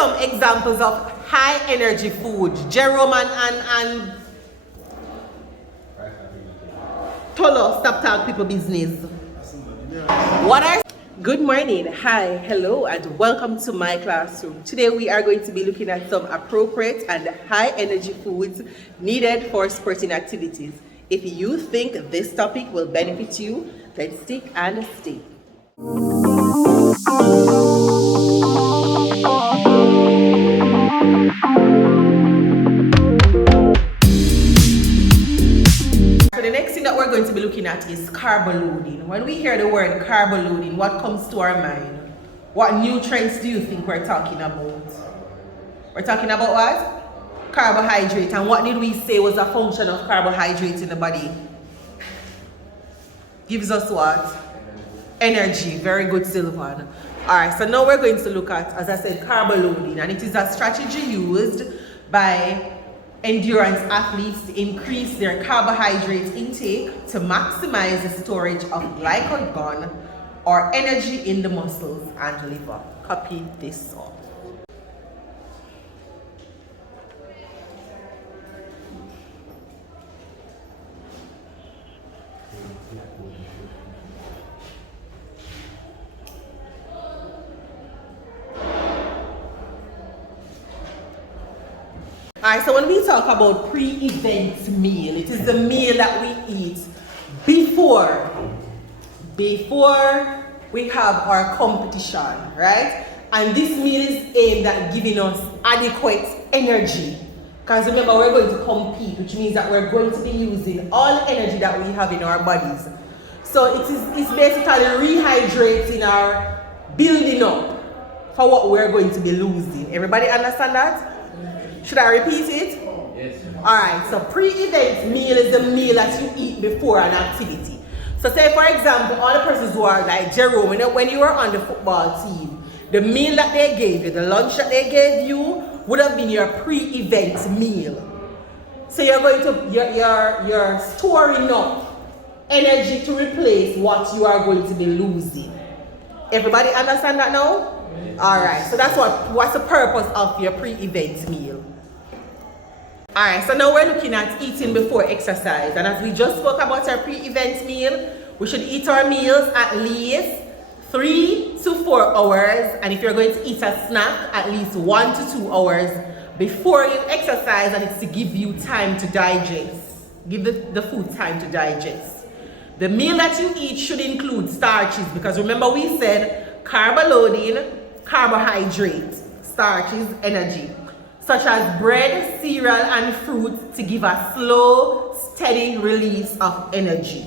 some examples of high energy food? Jerome and Tolo, stop talking people business. What are Good morning, hi, hello, and welcome to my classroom. Today we are going to be looking at some appropriate and high energy foods needed for sporting activities. If you think this topic will benefit you, then stick and stay. So the next thing that we're going to be looking at is carb loading. When we hear the word carb loading, what comes to our mind? What nutrients do you think we're talking about? We're talking about what? Carbohydrate. And what did we say was a function of carbohydrates in the body? Gives us what? Energy. Very good, Sylvan. Alright, so now we're going to look at, as I said, carb loading. And it is a strategy used by endurance athletes to increase their carbohydrate intake to maximize the storage of glycogen or energy in the muscles and liver. Copy this off. Alright, so when we talk about pre-event meal, it is the meal that we eat before we have our competition, right? And this meal is aimed at giving us adequate energy. Because remember, we're going to compete, which means that we're going to be using all energy that we have in our bodies. So it's basically rehydrating our building up for what we're going to be losing. Everybody understand that? Should I repeat it? Yes. Alright, so pre-event meal is the meal that you eat before an activity. So say for example, all the persons who are like Jerome, when you were on the football team, the meal that they gave you, the lunch that they gave you, would have been your pre-event meal. So you're going to, you're storing up energy to replace what you are going to be losing. Everybody understand that now? Yes. Alright, so that's what's the purpose of your pre-event meal. Alright, so now we're looking at eating before exercise. And as we just spoke about our pre-event meal, we should eat our meals at least 3 to 4 hours. And if you're going to eat a snack, at least 1 to 2 hours before you exercise, and it's to give you time to digest. Give the food time to digest. The meal that you eat should include starches, because remember we said carb loading, carbohydrate, starches, energy, such as bread, cereal, and fruit to give a slow, steady release of energy.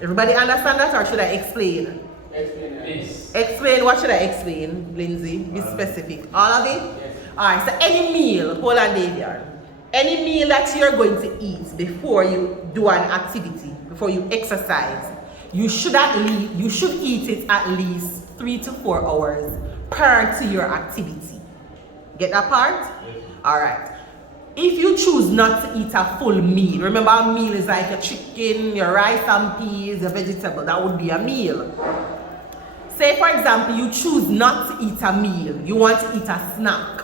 Everybody understand that, or should I explain? Explain, please. Explain, what should I explain, Lindsay? Be specific. All of it? Yes. Alright, so any meal, hold on Davian, any meal that you're going to eat before you do an activity, before you exercise, you should eat it at least 3 to 4 hours prior to your activity. Get that part? Yes. Alright. If you choose not to eat a full meal, remember a meal is like your chicken, your rice and peas, your vegetable, that would be a meal. Say for example, you choose not to eat a meal, you want to eat a snack,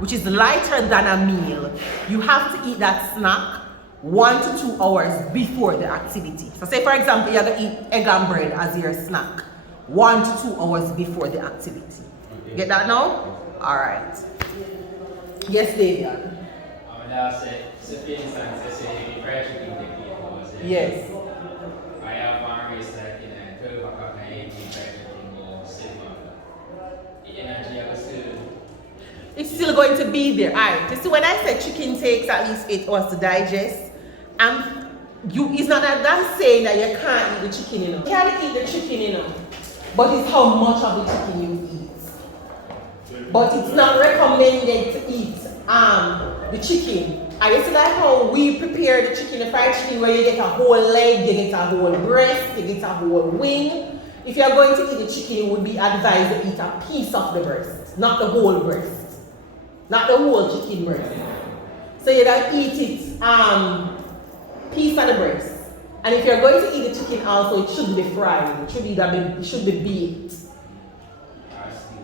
which is lighter than a meal. You have to eat that snack 1 to 2 hours before the activity. So say for example, you're going to eat egg and bread as your snack 1 to 2 hours before the activity. Get that now? Alright. Yes, Davian. So for instance, let's say if I should eat the people, yes. I have one race like in 12 o'clock and 18 or 7 o'clock. The energy I was still. It's still going to be there. Alright. You see, when I said chicken takes at least 8 hours to digest, it's not that I'm saying that you can't eat the chicken, you know. You can eat the chicken, you know, but it's how much of the chicken you eat. But it's not recommended to eat the chicken. I used to like how we prepare the chicken, the fried chicken, where you get a whole leg, you get a whole breast, you get a whole wing. If you are going to eat the chicken, you would be advised to eat a piece of the breast, not the whole breast. Not the whole chicken breast. So you don't eat it, piece of the breast. And if you're going to eat the chicken also, it should be fried. It should be baked.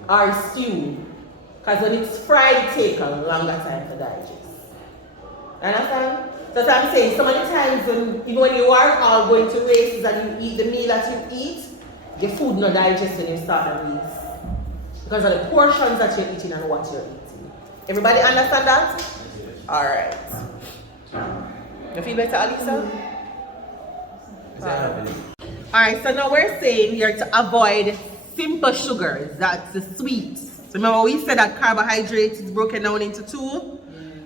Or stewed. Because when it's fried, it takes a longer time to digest. Understand? So that's what I'm saying, so many times even when you are all going to races and you eat the meal that you eat, your food not digest when you start the meals. Because of the portions that you're eating and what you're eating. Everybody understand that? Alright. You feel better, Alisa? Alright, so now we're saying you're to avoid simple sugars, that's the sweets. So remember we said that carbohydrates is broken down into two?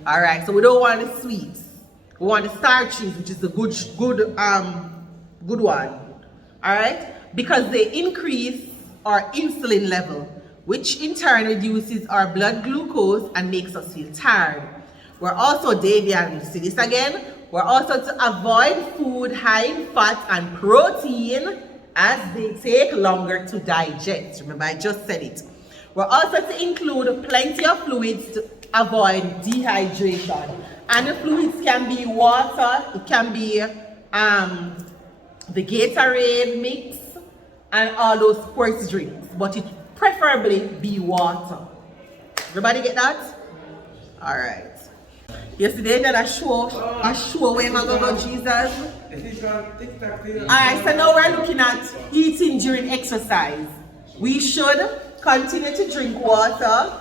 Alright, so we don't want the sweets. We want the starches, which is the good one. Alright? Because they increase our insulin level, which in turn reduces our blood glucose and makes us feel tired. We're also, Davian, see this again? We're also to avoid food high in fat and protein as they take longer to digest. Remember, I just said it. We're also to include plenty of fluids to avoid dehydration. And the fluids can be water, it can be the Gatorade mix, and all those sports drinks. But it preferably be water. Everybody get that? Alright. Yesterday that I show where my go Jesus. Alright, so now we're looking at eating during exercise. We should continue to drink water,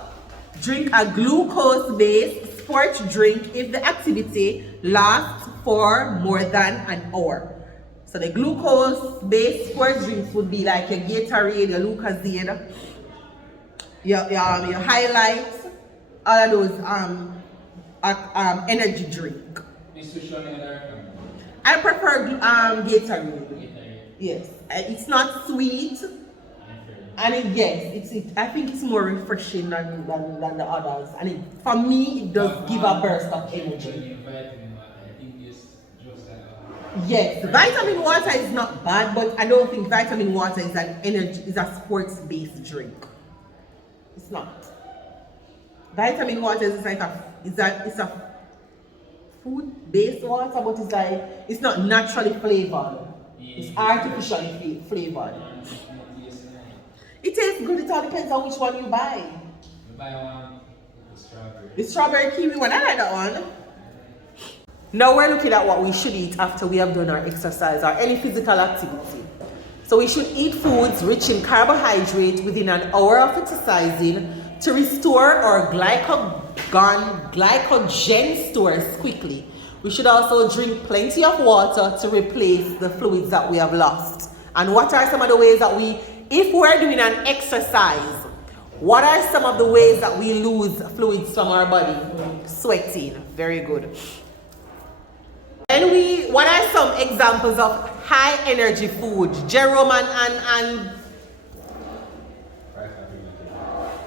drink a glucose-based sports drink if the activity lasts for more than an hour. So the glucose-based sports drinks would be like your Gatorade, your Lucozade, your Highlights, all of those energy drink. I prefer Gatorade. Yes, it's not sweet, and I think it's more refreshing than the others. And for me, it does give a burst of energy. Yes, vitamin water is not bad, but I don't think vitamin water is a sports-based drink. It's not. Vitamin water is like it's a food-based water, but it's not naturally flavored. It's artificially flavored. It tastes good. It all depends on which one you buy. You buy one with strawberry. The strawberry kiwi one, I like that one. Now we're looking at what we should eat after we have done our exercise or any physical activity. So we should eat foods rich in carbohydrate within an hour of exercising to restore our glycogen stores quickly. We should also drink plenty of water to replace the fluids that we have lost. And what are some of the ways that if we're doing an exercise, what are some of the ways that we lose fluids from our body? Sweating, very good. And what are some examples of high energy food? Jerome and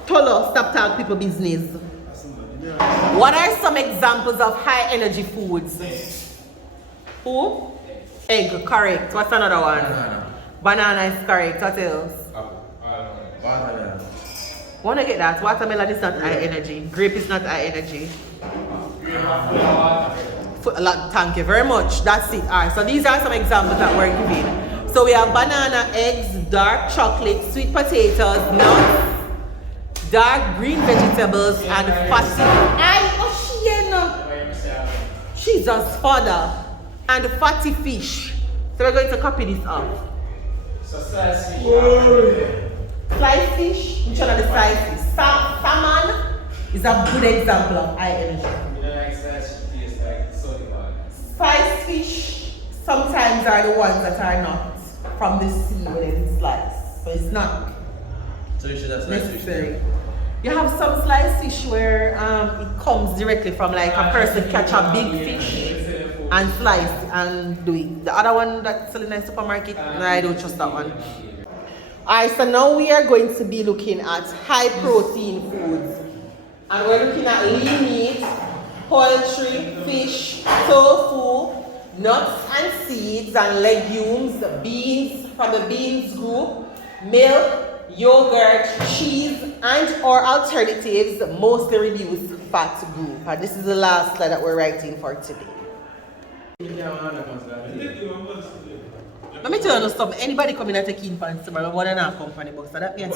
Tolo, stop talking people business. What are some examples of high energy foods? Who? Egg, correct. What's another one? Banana is correct. What else? Watermelon. Wanna get that? Watermelon is not high energy. Grape is not high energy. Thank you very much. That's it. Alright, so these are some examples that we're giving. So we have banana, eggs, dark chocolate, sweet potatoes, nuts, dark green vegetables, and fatty. Jesus, Father, and fatty fish. So we're going to copy this up. So slice fish. Sliced fish, which one are the slices? Salmon is a good example of high energy. You know, like slice fish tastes like salty water. Sliced fish sometimes are the ones that are not from the sea when it's sliced. So it's not So you should have sliced fish necessary. there. You have some sliced fish where it comes directly from like a person catch a big fish and slice and do it. The other one that's selling in the supermarket, no, I don't trust that one. Alright, so now we are going to be looking at high protein foods. And we're looking at lean meat, poultry, fish, tofu, nuts and seeds and legumes, beans from the beans group, milk, yogurt, cheese, and or alternatives, mostly reduced fat group. And this is the last slide that we're writing for today. Let me tell you something. Anybody coming and taking pants tomorrow, I want to come from the bus. So that means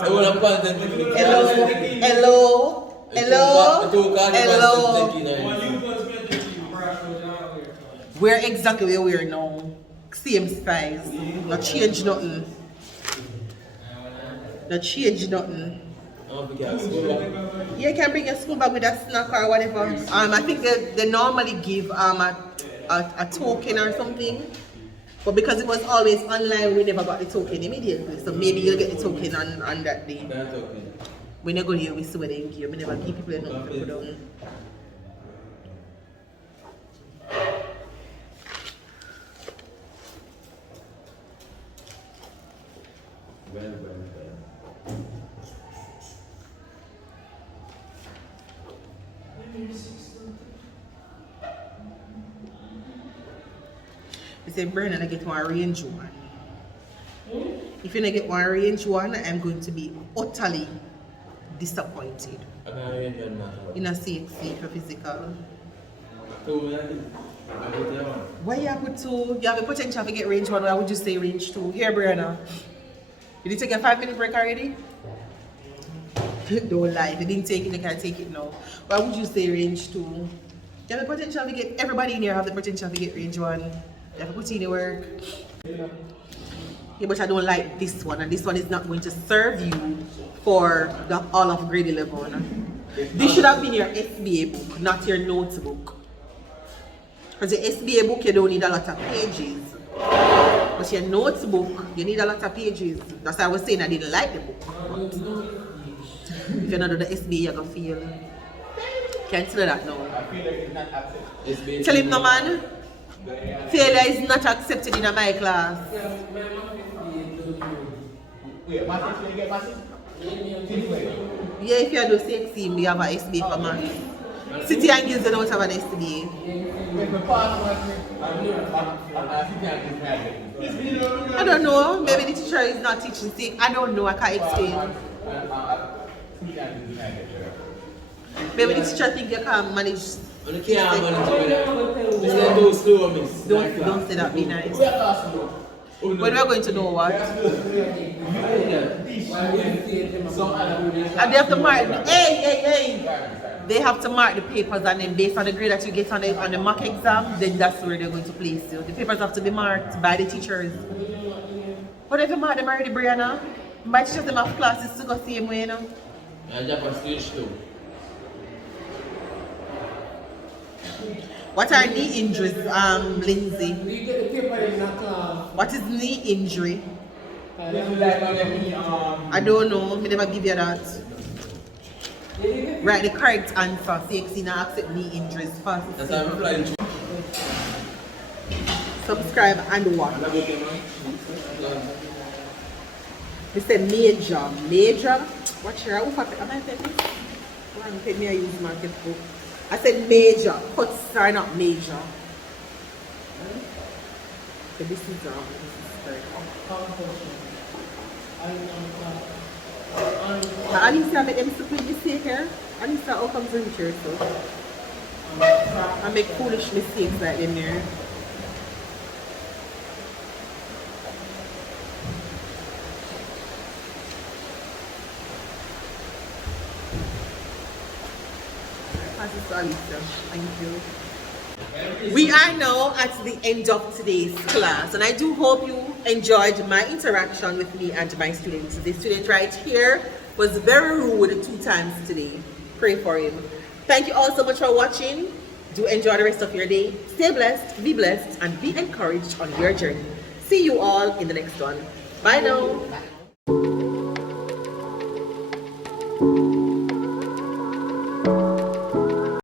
hello. Hello? Hello? When you was meant to be brush those out here. Where exactly where we are now? Same size. Not change nothing. Not change nothing. Yeah, you can bring your school bag with a snack or whatever. I think they normally give a token or something. But because it was always online, we never got the token immediately. So maybe you'll get the token on that day. When you go here, we see what they give. We never give people enough to put on. He said, Brennan, I get one range one. If you don't get one range one, I'm going to be utterly disappointed. In a CXC for physical. Why you put two? You have a potential to get range one, why would you say range two? Here, Brennan. Did you take a 5-minute break already? Don't lie. If you didn't take it, you can't take it now. Why would you say range two? You have the potential to get, everybody in here have the potential to get range one. You have to put in the work. Yeah, but I don't like this one, and this one is not going to serve you for the all of grade 11. This should have been your SBA book, not your notebook. Because your SBA book, you don't need a lot of pages. But your notebook, you need a lot of pages. That's why I was saying I didn't like the book. But if you're not do the SBA, you're going to feel. Can't tell that now. I feel like it's not accepted. Tell him no, man. Failure is not accepted in my class. Wait, maths, you get maths? Yeah, if you do CXC, we have a SBA for maths. City and Guilds don't have an SBA. I don't know. Maybe the teacher is not teaching sick. I don't know. I can't explain. Maybe the teacher think you can manage. You can't manage it. Don't say that. Be nice. When we're going to know what? And they have to mark. Hey! They have to mark the papers, and then based on the grade that you get on the mock exam, then that's where they're going to place you. The papers have to be marked by the teachers. But if you mark them already, Brianna, my teachers them have classes to go same way, you know. Stage 2. What are knee injuries, Lindsay? We get the paper in that class. What is knee injury? I don't know. I never give you that. Right, the correct answer. CXC now accept knee injuries first. That's how I'm replying to. Subscribe and watch. We say major. Major? Watch here. Am I saying this? I'm going to use market book. I said major. Cuts are not major. So this is Anissa made them stupid mistake here. Anissa, how comes in here so? I make foolish mistakes like them here. Thank you. We are now at the end of today's class, and I do hope you enjoyed my interaction with me and my students. The student right here was very rude 2 times today. Pray for him. Thank you all so much for watching. Do enjoy the rest of your day. Stay blessed, and be encouraged on your journey. See you all in the next one. Bye now.